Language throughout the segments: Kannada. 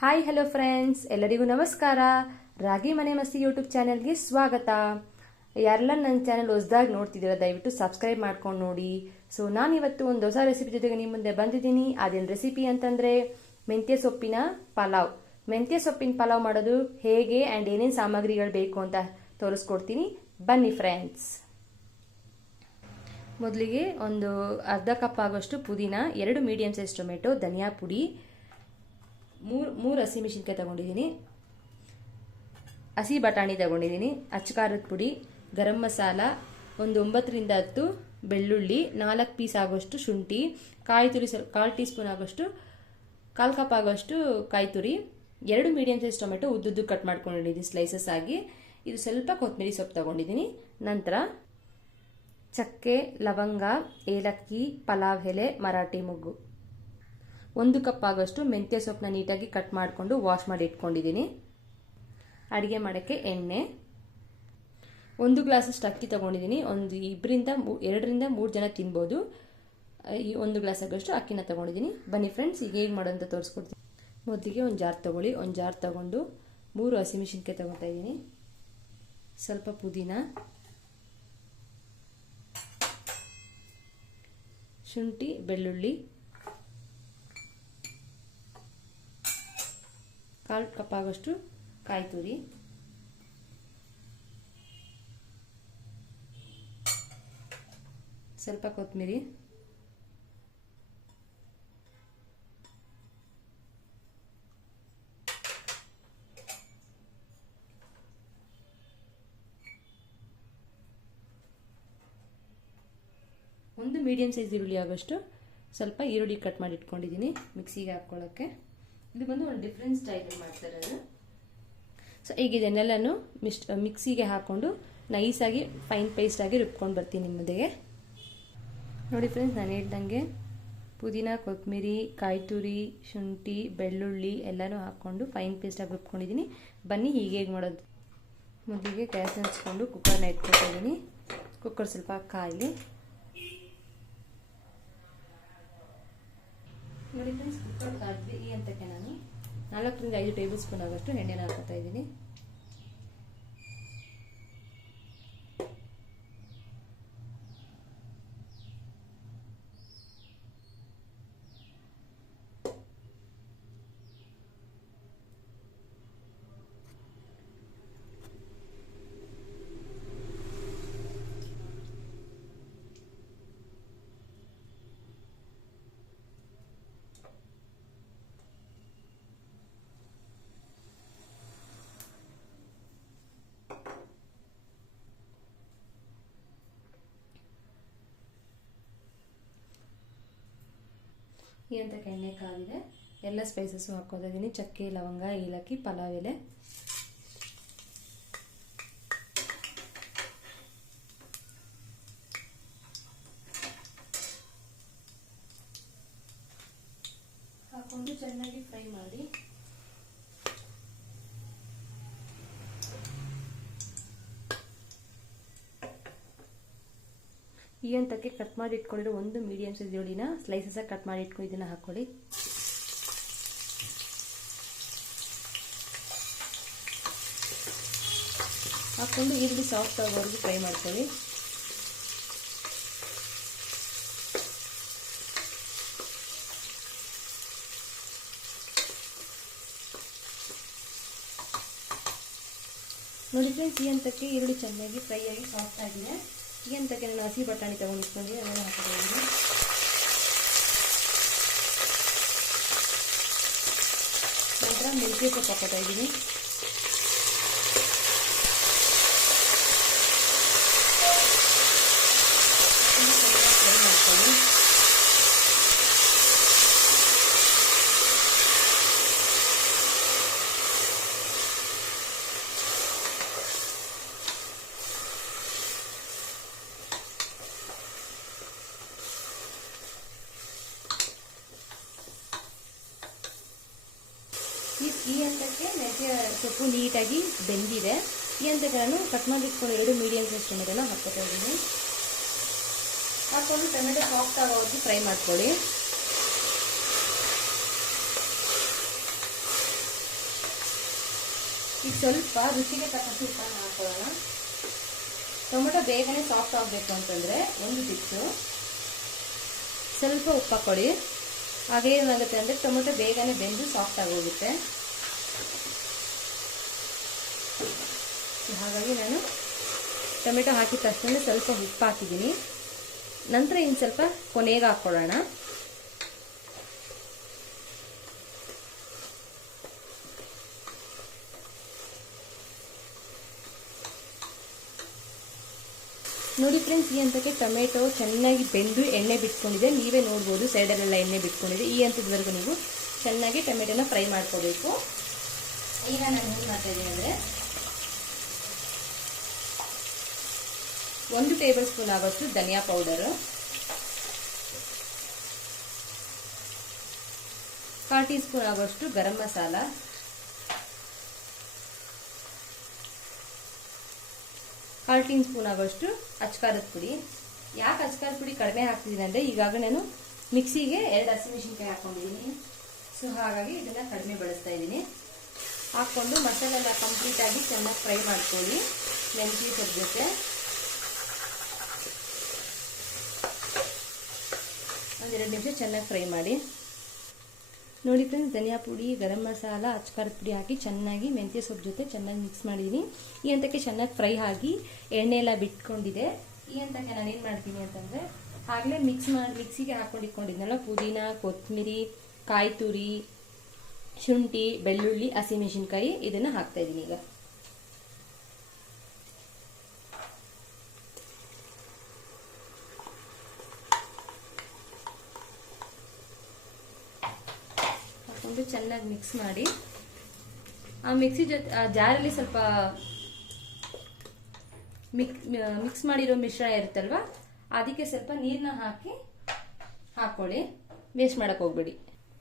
ಹಾಯ್ ಹಲೋ ಫ್ರೆಂಡ್ಸ್ ಎಲ್ಲರಿಗೂ ನಮಸ್ಕಾರ. ರಾಗಿ ಮನೆ ಮಸ್ತಿ ಯೂಟ್ಯೂಬ್ ಚಾನೆಲ್ಗೆ ಸ್ವಾಗತ. ಯಾರೆಲ್ಲ ನನ್ನ ಚಾನೆಲ್ ಹೊಸದಾಗಿ ನೋಡ್ತಿದ್ದೀರ, ದಯವಿಟ್ಟು ಸಬ್ಸ್ಕ್ರೈಬ್ ಮಾಡ್ಕೊಂಡು ನೋಡಿ. ಸೊ ನಾನಿವತ್ತು ಒಂದು ಹೊಸ ರೆಸಿಪಿ ಜೊತೆಗೆ ನಿಮ್ಮ ಮುಂದೆ ಬಂದಿದ್ದೀನಿ. ಅದೇನು ರೆಸಿಪಿ ಅಂತಂದರೆ, ಮೆಂತ್ಯ ಸೊಪ್ಪಿನ ಪಲಾವ್. ಮೆಂತ್ಯ ಸೊಪ್ಪಿನ ಪಲಾವ್ ಮಾಡೋದು ಹೇಗೆ ಆ್ಯಂಡ್ ಏನೇನು ಸಾಮಗ್ರಿಗಳು ಬೇಕು ಅಂತ ತೋರಿಸ್ಕೊಡ್ತೀನಿ. ಬನ್ನಿ ಫ್ರೆಂಡ್ಸ್ ಮೊದಲಿಗೆ ಒಂದು ಅರ್ಧ ಕಪ್ ಆಗೋಷ್ಟು ಪುದೀನ, ಎರಡು ಮೀಡಿಯಮ್ ಸೈಜ್ ಟೊಮೆಟೊ ಧನಿಯಾ ಪುಡಿ ಮೂರು ಮೂರು ಹಸಿಮೆಣಸಿನ್ಕಾಯಿ ತಗೊಂಡಿದ್ದೀನಿ. ಹಸಿ ಬಟಾಣಿ ತಗೊಂಡಿದ್ದೀನಿ. ಅಚ್ಚಕಾರದ ಪುಡಿ, ಗರಂ ಮಸಾಲ, ಒಂದು ಒಂಬತ್ತರಿಂದ ಹತ್ತು ಬೆಳ್ಳುಳ್ಳಿ, ನಾಲ್ಕು ಪೀಸ್ ಆಗೋಷ್ಟು ಶುಂಠಿ, ಕಾಯಿ ತುರಿ ಸ್ವಲ್ಪ ಕಾಲು ಟೀ ಸ್ಪೂನ್ ಆಗೋಷ್ಟು, ಕಾಲು ಕಪ್ ಆಗೋಷ್ಟು ಕಾಯಿ ತುರಿ, ಎರಡು ಮೀಡಿಯಮ್ ಸೈಜ್ ಟೊಮೆಟೊ ಉದ್ದುದ್ದು ಕಟ್ ಮಾಡ್ಕೊಂಡಿದ್ದೀನಿ ಸ್ಲೈಸಸ್ ಆಗಿ. ಇದು ಸ್ವಲ್ಪ ಕೊತ್ತಂಬರಿ ಸೊಪ್ಪು ತಗೊಂಡಿದ್ದೀನಿ. ನಂತರ ಚಕ್ಕೆ, ಲವಂಗ, ಏಲಕ್ಕಿ, ಪಲಾವ್, ಎಲೆ, ಮರಾಠಿ ಮೊಗ್ಗು. ಒಂದು ಕಪ್ ಆಗೋಷ್ಟು ಮೆಂತ್ಯ ಸೊಪ್ಪನ್ನ ನೀಟಾಗಿ ಕಟ್ ಮಾಡಿಕೊಂಡು ವಾಶ್ ಮಾಡಿ ಇಟ್ಕೊಂಡಿದ್ದೀನಿ. ಅಡುಗೆ ಮಾಡೋಕ್ಕೆ ಎಣ್ಣೆ. ಒಂದು ಗ್ಲಾಸಷ್ಟು ಅಕ್ಕಿ ತೊಗೊಂಡಿದ್ದೀನಿ. ಒಂದು ಇಬ್ಬರಿಂದ ಎರಡರಿಂದ ಮೂರು ಜನ ತಿನ್ಬೋದು. ಈ ಒಂದು ಗ್ಲಾಸ್ ಆಗೋಷ್ಟು ಅಕ್ಕಿನ ತೊಗೊಂಡಿದ್ದೀನಿ. ಬನ್ನಿ ಫ್ರೆಂಡ್ಸ್ ಈಗ ಹೇಗೆ ಮಾಡೋಂತ ತೋರಿಸ್ಕೊಡ್ತೀನಿ. ಮೊದಲಿಗೆ ಒಂದು ಜಾರ್ ತೊಗೊಳ್ಳಿ. ಒಂದು ಜಾರ್ ತೊಗೊಂಡು ಮೂರು ಹಸಿಮೆಣಸಿನ್ಕಾಯಿ ತೊಗೊತಾ ಇದ್ದೀನಿ. ಸ್ವಲ್ಪ ಪುದೀನ. ಶುಂಠಿ, ಬೆಳ್ಳುಳ್ಳಿ. ಕಾಲು ಕಪ್ ಆಗೋಷ್ಟು ಕಾಯಿ ತುರಿ. ಸ್ವಲ್ಪ ಕೊತ್ತಂಬರಿ ಒಂದು ಮೀಡಿಯಮ್ ಸೈಜ್ ಈರುಳ್ಳಿ ಆಗೋಷ್ಟು ಸ್ವಲ್ಪ ಈರುಳ್ಳಿ ಕಟ್ ಮಾಡಿ ಇಟ್ಕೊಂಡಿದ್ದೀನಿ ಮಿಕ್ಸಿಗೆ ಹಾಕ್ಕೊಳ್ಳೋಕ್ಕೆ. ಇದು ಬಂದು ಒಂದು ಡಿಫ್ರೆಂಟ್ ಸ್ಟೈಲಲ್ಲಿ ಮಾಡ್ತಾರೆ ಸೊ ಈಗ ಇದನ್ನೆಲ್ಲನೂ ಮಿಸ್ಟ್ ಮಿಕ್ಸಿಗೆ ಹಾಕ್ಕೊಂಡು ನೈಸಾಗಿ ಫೈನ್ ಪೇಸ್ಟಾಗಿ ರುಬ್ಕೊಂಡು ಬರ್ತೀನಿ ನಿಮ್ಮದಿಗೆ. ನೋಡಿ ಫ್ರೆಂಡ್ಸ್ ನಾನು ಹೇಳ್ದಂಗೆ ಪುದೀನ ಕೊತ್ತಂಬರಿ ಕಾಯಿ ತುರಿ ಶುಂಠಿ, ಬೆಳ್ಳುಳ್ಳಿ ಎಲ್ಲನೂ ಹಾಕ್ಕೊಂಡು ಫೈನ್ ಪೇಸ್ಟಾಗಿ ರುಬ್ಕೊಂಡಿದ್ದೀನಿ. ಬನ್ನಿ ಹೀಗೆ ಹೇಗೆ ಮಾಡೋದು. ಮೊದಲಿಗೆ ಗ್ಯಾಸ್ ಹಂಚ್ಕೊಂಡು ಕುಕ್ಕರ್ನ ಇಟ್ಕೊತಿದ್ದೀನಿ ಕುಕ್ಕರ್ ಸ್ವಲ್ಪ ಕಾಯಿಲಿ ನೋಡಿ ಫ್ರೆಂಡ್ಸ್ ಕುಕ್ಕರ್ ಕಾದ್ವಿ ಈ ಅಂತಕ್ಕೆ ನಾನು ನಾಲ್ಕರಿಂದ ಐದು ಟೇಬಲ್ ಸ್ಪೂನ್ ಆಗೋಷ್ಟು ಎಣ್ಣೆನ ಹಾಕೋತಾ ಇದ್ದೀನಿ. ಈ ಅಂತ ಎಣ್ಣೆ ಎಲ್ಲ ಸ್ಪೈಸಸ್ಸು ಇದ್ದೀನಿ ಚಕ್ಕೆ ಲವಂಗ ಏಲಕ್ಕಿ ಪಲಾವ್ ಎಲೆ ಹಾಕೊಂಡು ಚೆನ್ನಾಗಿ ಫ್ರೈ ಮಾಡಿ ಈ ಹಂತಕ್ಕೆ ಕಟ್ ಮಾಡಿ ಇಟ್ಕೊಂಡಿರೋ ಒಂದು ಮೀಡಿಯಂ ಸೈಜ್ ಈರುಳ್ಳಿನ ಸ್ಲೈಸಸ್ ಕಟ್ ಮಾಡಿ ಇಟ್ಕೊಂಡು ಇದನ್ನ ಹಾಕೊಳ್ಳಿ. ಹಾಕೊಂಡು ಈರುಳ್ಳಿ ಸಾಫ್ಟ್ ಆಗೋವರೆಗೂ ಫ್ರೈ ಮಾಡ್ಕೊಳ್ಳಿ. ನೋಡಿ ಫ್ರೆಂಡ್ಸ್ ಈ ಹಂತಕ್ಕೆ ಈರುಳ್ಳಿ ಚೆನ್ನಾಗಿ ಫ್ರೈ ಆಗಿ ಸಾಫ್ಟ್ ಆಗಿದೆ. ಈ ಹಂತಕ್ಕೆ ನಾನು ಹಸಿ ಬಟಾಣಿ ತಗೊಂಡಿಟ್ಕೊಂಡು ಅದನ್ನು ಹಾಕಿದ್ದೀನಿ ನಂತರ ಮೆಂತ್ಯ ಸೊಪ್ಪು ಹಾಕೋತಾ ಇದ್ದೀನಿ ಫ್ರೈ ಮಾಡ್ಕೊಳ್ಳಿ ಈ ಈ ಹಂತಕ್ಕೆ ನೀಟಾಗಿ ಬೆಂದಿದೆ. ಈ ನಾನು ಕಟ್ ಮಾಡಿಟ್ಕೊಂಡು ಎರಡು ಮೀಡಿಯಮ್ ಸೈಜ್ ಟೊಮೆಟೊನ ಹಾಕ್ಕೊತಾ ಇದ್ದೀನಿ. ಹಾಕೊಂಡು ಟೊಮೆಟೊ ಸಾಫ್ಟ್ ಆಗೋವರೆಗೂ ಫ್ರೈ ಮಾಡ್ಕೊಳ್ಳಿ. ಈಗ ಸ್ವಲ್ಪ ರುಚಿಗೆ ತಕ್ಕಷ್ಟು ಉಪ್ಪನ್ನು ಹಾಕೊಳ್ಳೋಣ. ಟೊಮೆಟೊ ಬೇಗನೆ ಸಾಫ್ಟ್ ಆಗಬೇಕು ಅಂತಂದರೆ ಒಂದು ಟಿಪ್ಸು ಸ್ವಲ್ಪ ಉಪ್ಪು ಹಾಕೊಳ್ಳಿ ಹಾಗೇನಾಗುತ್ತೆ ಅಂದರೆ ಟೊಮೆಟೊ ಬೇಗನೆ ಬೆಂದು ಸಾಫ್ಟ್ ಆಗೋಗುತ್ತೆ. ಹಾಗಾಗಿ ನಾನು ಟೊಮೆಟೊ ಹಾಕಿದ ತಕ್ಷಣ ಸ್ವಲ್ಪ ಉಪ್ಪು ಹಾಕಿದ್ದೀನಿ ನಂತರ ಇನ್ನು ಸ್ವಲ್ಪ ಕೊನೆಗೆ ಹಾಕ್ಕೊಳ್ಳೋಣ ನೋಡಿ ಫ್ರೆಂಡ್ಸ್, ಈ ಹಂತಕ್ಕೆ ಟೊಮೆಟೊ ಚೆನ್ನಾಗಿ ಬೆಂದು ಎಣ್ಣೆ ಬಿಟ್ಕೊಂಡಿದೆ. ನೀವೇ ನೋಡ್ಬೋದು, ಸೈಡಲ್ಲೆಲ್ಲ ಎಣ್ಣೆ ಬಿಟ್ಕೊಂಡಿದೆ. ಈ ಹಂತದವರೆಗೂ ನೀವು ಚೆನ್ನಾಗಿ ಟೊಮೆಟೊನ ಫ್ರೈ ಮಾಡ್ಕೋಬೇಕು. ಈಗ ನಾನು ಏನು ಮಾಡ್ತಾ ಇದ್ದೀನಿ ಅಂದರೆ ಒಂದು ಟೇಬಲ್ ಸ್ಪೂನ್ ಆಗೋಷ್ಟು ಧನಿಯಾ ಪೌಡರು. ಕಾಲ್ ಟೀ ಸ್ಪೂನ್ ಆಗೋಷ್ಟು ಗರಂ ಮಸಾಲ. ಕಾಲ್ ಟೀ ಸ್ಪೂನ್ ಆಗೋಷ್ಟು ಅಚ್ಕಾರದ ಪುಡಿ. ಯಾಕೆ ಅಚ್ಕಾರದ ಪುಡಿ ಕಡಿಮೆ ಹಾಕ್ತಿದ್ದೀನಿ ಅಂದರೆ ಈಗಾಗಲೇ ನಾನು ಮಿಕ್ಸಿಗೆ ಎರಡು ಹಸಿಮೆಣಸಿನ್ಕಾಯಿ ಹಾಕ್ಕೊಂಡಿದ್ದೀನಿ. ಸೊ, ಹಾಗಾಗಿ ಇದನ್ನು ಕಡಿಮೆ ಬಳಸ್ತಾ ಇದ್ದೀನಿ. ಹಾಕ್ಕೊಂಡು ಮಸಾಲೆಲ್ಲ ಕಂಪ್ಲೀಟಾಗಿ ಚೆನ್ನಾಗಿ ಫ್ರೈ ಮಾಡ್ಕೊಳ್ಳಿ. ಮೆಣಸಿ ಸದ್ಯಕ್ಕೆ ಜೊತೆ. ಒಂದೆರಡು ನಿಮಿಷ ಚೆನ್ನಾಗಿ ಫ್ರೈ ಮಾಡಿ. ನೋಡಿ ಫ್ರೆಂಡ್ಸ್ ಧನಿಯಾ ಪುಡಿ, ಗರಂ ಮಸಾಲ ಅಚ್ಕಾರದ ಪುಡಿ ಹಾಕಿ ಚೆನ್ನಾಗಿ ಮೆಂತ್ಯ ಸೊಪ್ಪು ಜೊತೆ ಚೆನ್ನಾಗಿ ಮಿಕ್ಸ್ ಮಾಡಿದ್ದೀನಿ ಈ ಹಂತಕ್ಕೆ ಚೆನ್ನಾಗಿ ಫ್ರೈ ಆಗಿ ಎಣ್ಣೆ ಎಲ್ಲ ಬಿಟ್ಕೊಂಡಿದೆ. ಈ ಹಂತಕ್ಕೆ ನಾನು ಏನು ಮಾಡ್ತೀನಿ ಅಂತಂದರೆ, ಆಗಲೇ ಮಿಕ್ಸ್ ಮಾಡಿ ಮಿಕ್ಸಿಗೆ ಹಾಕ್ಕೊಂಡು ಇಟ್ಕೊಂಡಿದ್ನಲ್ಲ ಪುದೀನ ಕೊತ್ತಂಬರಿ ಕಾಯಿ ತುರಿ ಶುಂಠಿ, ಬೆಳ್ಳುಳ್ಳಿ ಹಸಿಮೆಣಸಿನ್ಕಾಯಿ ಇದನ್ನು ಹಾಕ್ತಾಯಿದ್ದೀನಿ ಈಗ ಹಾಕೊಂಡು ಚೆನ್ನಾಗಿ ಮಿಕ್ಸ್ ಮಾಡಿ ಆ ಮಿಕ್ಸಿ ಜೊತೆ ಆ ಜಾರಲ್ಲಿ ಸ್ವಲ್ಪ ಮಿಕ್ ಮಿಕ್ಸ್ ಮಾಡಿರೋ ಮಿಶ್ರ ಇರುತ್ತಲ್ವ? ಅದಕ್ಕೆ ಸ್ವಲ್ಪ ನೀರನ್ನ ಹಾಕಿ ಹಾಕೊಳ್ಳಿ. ವೇಸ್ಟ್ ಮಾಡಕ್ಕೆ ಹೋಗ್ಬೇಡಿ.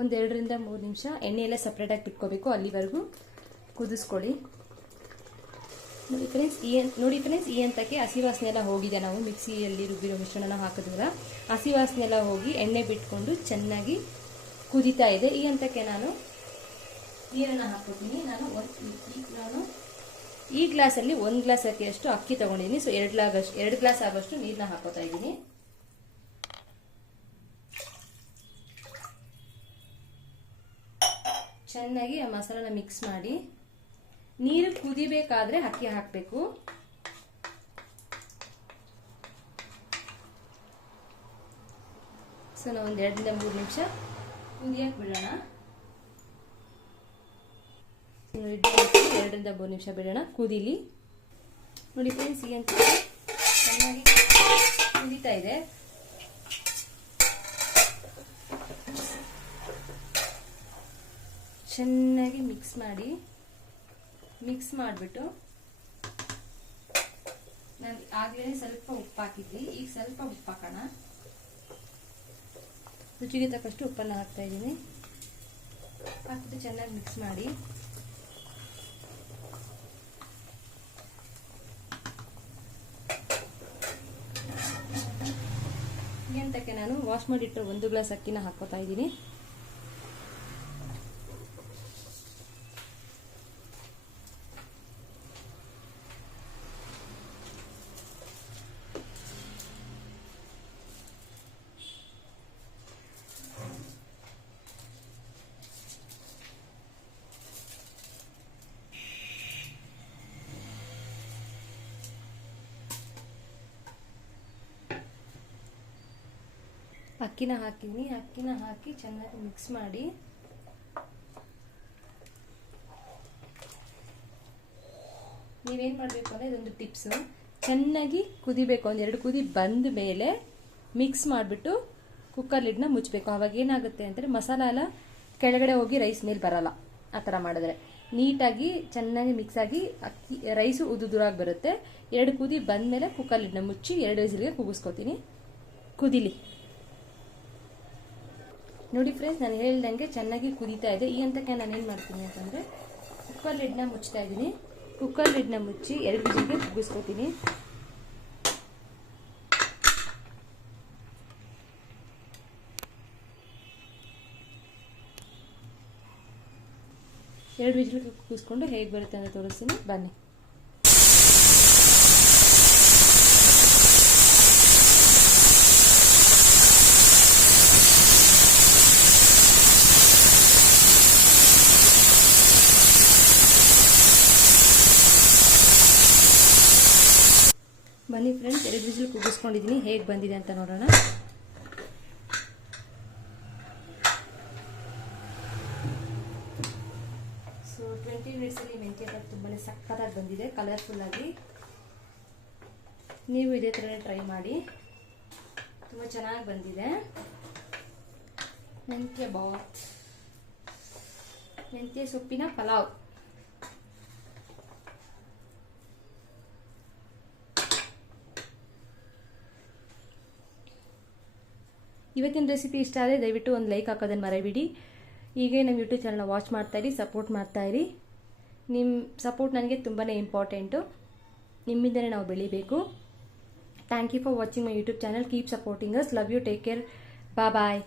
ಒಂದೆರಡರಿಂದ ಮೂರು ನಿಮಿಷ ಎಣ್ಣೆಯೆಲ್ಲ ಸಪ್ರೇಟಾಗಿ ಬಿಟ್ಕೋಬೇಕು ಅಲ್ಲಿವರೆಗೂ. ಕುದಿಸ್ಕೊಳ್ಳಿ. ನೋಡಿ ಫ್ರೆಂಡ್ಸ್ ಈ ನೋಡಿ ಫ್ರೆಂಡ್ಸ್ ಈ ಹಂತಕ್ಕೆ ಹಸಿ ವಾಸನೆ ಎಲ್ಲ ಹೋಗಿದೆ. ನಾವು ಮಿಕ್ಸಿಯಲ್ಲಿ ರುಬ್ಬಿರೋ ಮಿಶ್ರಣನ ಹಾಕಿದ್ರೆ ಹಸಿ ವಾಸನೆ ಎಲ್ಲ ಹೋಗಿ ಎಣ್ಣೆ ಬಿಟ್ಕೊಂಡು ಚೆನ್ನಾಗಿ ಕುದೀತಾ ಇದೆ. ಈ ಹಂತಕ್ಕೆ ನಾನು ನೀರನ್ನು ಹಾಕ್ಕೊತೀನಿ ನಾನು ಒಂದು ನಾನು ಈ ಗ್ಲಾಸಲ್ಲಿ ಒಂದು ಗ್ಲಾಸ್ ಅಕ್ಕಿಯಷ್ಟು ಅಕ್ಕಿ ತಗೊಂಡಿದ್ದೀನಿ. ಸೊ ಎರಡು ಗ್ಲಾಸ್ ಎರಡು ಗ್ಲಾಸ್ ಆಗೋಷ್ಟು ನೀರನ್ನ ಹಾಕೋತಾ ಇದ್ದೀನಿ. ಚೆನ್ನಾಗಿ ಆ ಮಸಾಲನ ಮಿಕ್ಸ್ ಮಾಡಿ. ನೀರು ಕುದಿಬೇಕಾದ್ರೆ ಅಕ್ಕಿ ಹಾಕಬೇಕು. ಸೊ ನಾವು ಒಂದು ಎರಡರಿಂದ ಮೂರು ನಿಮಿಷ ಕುದಿಯಕ್ಕೆ ಬಿಡೋಣ. ಎರಡರಿಂದ ಮೂರು ನಿಮಿಷ ಬಿಡೋಣ ಕುದೀಲಿ. ನೋಡಿ ಫ್ರೆಂಡ್ಸ್ ಈಗ ಚೆನ್ನಾಗಿ ಕುದೀತಾ ಇದೆ. ಚೆನ್ನಾಗಿ ಮಿಕ್ಸ್ ಮಾಡಿ ಮಿಕ್ಸ್ ಮಾಡಿಬಿಟ್ಟು ನಾನು ಆಗಲೇ ಸ್ವಲ್ಪ ಉಪ್ಪು ಹಾಕಿದ್ವಿ. ಈಗ ಸ್ವಲ್ಪ ಉಪ್ಪು ಹಾಕೋಣ. ರುಚಿಗೆ ತಕ್ಕಷ್ಟು ಉಪ್ಪನ್ನು ಹಾಕ್ತಾ ಇದ್ದೀನಿ. ಹಾಕಿಬಿಟ್ಟು ಚೆನ್ನಾಗಿ ಮಿಕ್ಸ್ ಮಾಡಿ ಎಂತಕ್ಕೆ ನಾನು ವಾಶ್ ಮಾಡಿಟ್ಟು ಒಂದು ಗ್ಲಾಸ್ ಅಕ್ಕಿನ ಹಾಕೋತಾ ಇದ್ದೀನಿ. ಅಕ್ಕಿನ ಹಾಕಿದ್ದೀನಿ ಅಕ್ಕಿನ ಹಾಕಿ ಚೆನ್ನಾಗಿ ಮಿಕ್ಸ್ ಮಾಡಿ. ನೀವೇನು ಮಾಡಬೇಕು ಅಂದರೆ ಇದೊಂದು ಟಿಪ್ಸು ಚೆನ್ನಾಗಿ ಕುದಿಬೇಕು. ಒಂದು ಎರಡು ಕುದಿ ಬಂದ ಮೇಲೆ ಮಿಕ್ಸ್ ಮಾಡಿಬಿಟ್ಟು ಕುಕ್ಕರ್ ಲಿಡ್ನ ಮುಚ್ಚಬೇಕು ಅವಾಗ ಏನಾಗುತ್ತೆ ಅಂದರೆ ಮಸಾಲ ಎಲ್ಲ ಕೆಳಗಡೆ ಹೋಗಿ ರೈಸ್ ಮೇಲೆ ಬರಲ್ಲ. ಆ ಥರ ಮಾಡಿದ್ರೆ. ನೀಟಾಗಿ, ಚೆನ್ನಾಗಿ ಮಿಕ್ಸ್ ಆಗಿ ಅಕ್ಕಿ ರೈಸು ಉದುದುರಾಗಿ ಬರುತ್ತೆ. ಎರಡು ಕುದಿ ಬಂದಮೇಲೆ ಕುಕ್ಕರ್ ಲಿಡ್ನ ಮುಚ್ಚಿ ಎರಡು ವಿಸಿಲ್ಗೆ ಕೂಗಿಸ್ಕೊತೀನಿ ಕುದಿಲಿ. ನೋಡಿ ಫ್ರೆಂಡ್ಸ್ ನಾನು ಹೇಳ್ದಂಗೆ ಚೆನ್ನಾಗಿ ಕುದೀತಾ ಇದೆ. ಈ ಹಂತಕ್ಕೆ ನಾನು ಏನು ಮಾಡ್ತೀನಿ ಅಂತಂದರೆ ಕುಕ್ಕರ್ ಲಿಡ್ನ ಮುಚ್ತಾ ಇದ್ದೀನಿ ಕುಕ್ಕರ್ ಲಿಡ್ನ ಮುಚ್ಚಿ ಎರಡು ವಿಜಿಲ್ಗೆ ಕುಗ್ಗಿಸ್ಕೊತೀನಿ. ಎರಡು ವಿಜಿಲ್ ಕುಗ್ಗಿಸ್ಕೊಂಡು ಹೇಗೆ ಬರುತ್ತೆ ಅಂತ ತೋರಿಸ್ತೀನಿ. ಬನ್ನಿ. ವಿಜಿಲ್ ಹೇಗೆ ಬಂದಿದೆ ಅಂತ ನೋಡೋಣ. ಸೊ ಟ್ವೆಂಟಿ ಮಿನಿಟ್ಸಲ್ಲಿ ಮೆಂತ್ಯ ಬಾತ್ ತುಂಬಾ ಸಕ್ಕತ್ತಾಗಿ ಬಂದಿದೆ ಕಲರ್ಫುಲ್ಲಾಗಿ ನೀವು ಇದೇ ಥರನೇ ಟ್ರೈ ಮಾಡಿ. ತುಂಬ ಚೆನ್ನಾಗಿ ಬಂದಿದೆ. ಮೆಂತ್ಯ ಬಾತ್. ಮೆಂತ್ಯ ಸೊಪ್ಪಿನ ಪಲಾವ್. ಇವತ್ತಿನ ರೆಸಿಪಿ ಇಷ್ಟ ಆದರೆ ದಯವಿಟ್ಟು ಒಂದು ಲೈಕ್ ಹಾಕೋದನ್ನು ಮರಬಿಡಿ ಹೀಗೆ ನಮ್ಮ ಯೂಟ್ಯೂಬ್ ಚಾನಲ್ನ ವಾಚ್ ಮಾಡ್ತಾಯಿರಿ ಸಪೋರ್ಟ್ ಮಾಡ್ತಾಯಿರಿ ನಿಮ್ಮ ಸಪೋರ್ಟ್ ನನಗೆ ತುಂಬಾ ಇಂಪಾರ್ಟೆಂಟು ನಿಮ್ಮಿಂದಲೇ ನಾವು ಬೆಳಿಬೇಕು. Thank you for watching my YouTube channel keep supporting us love you take care ಬಾ ಬಾಯ್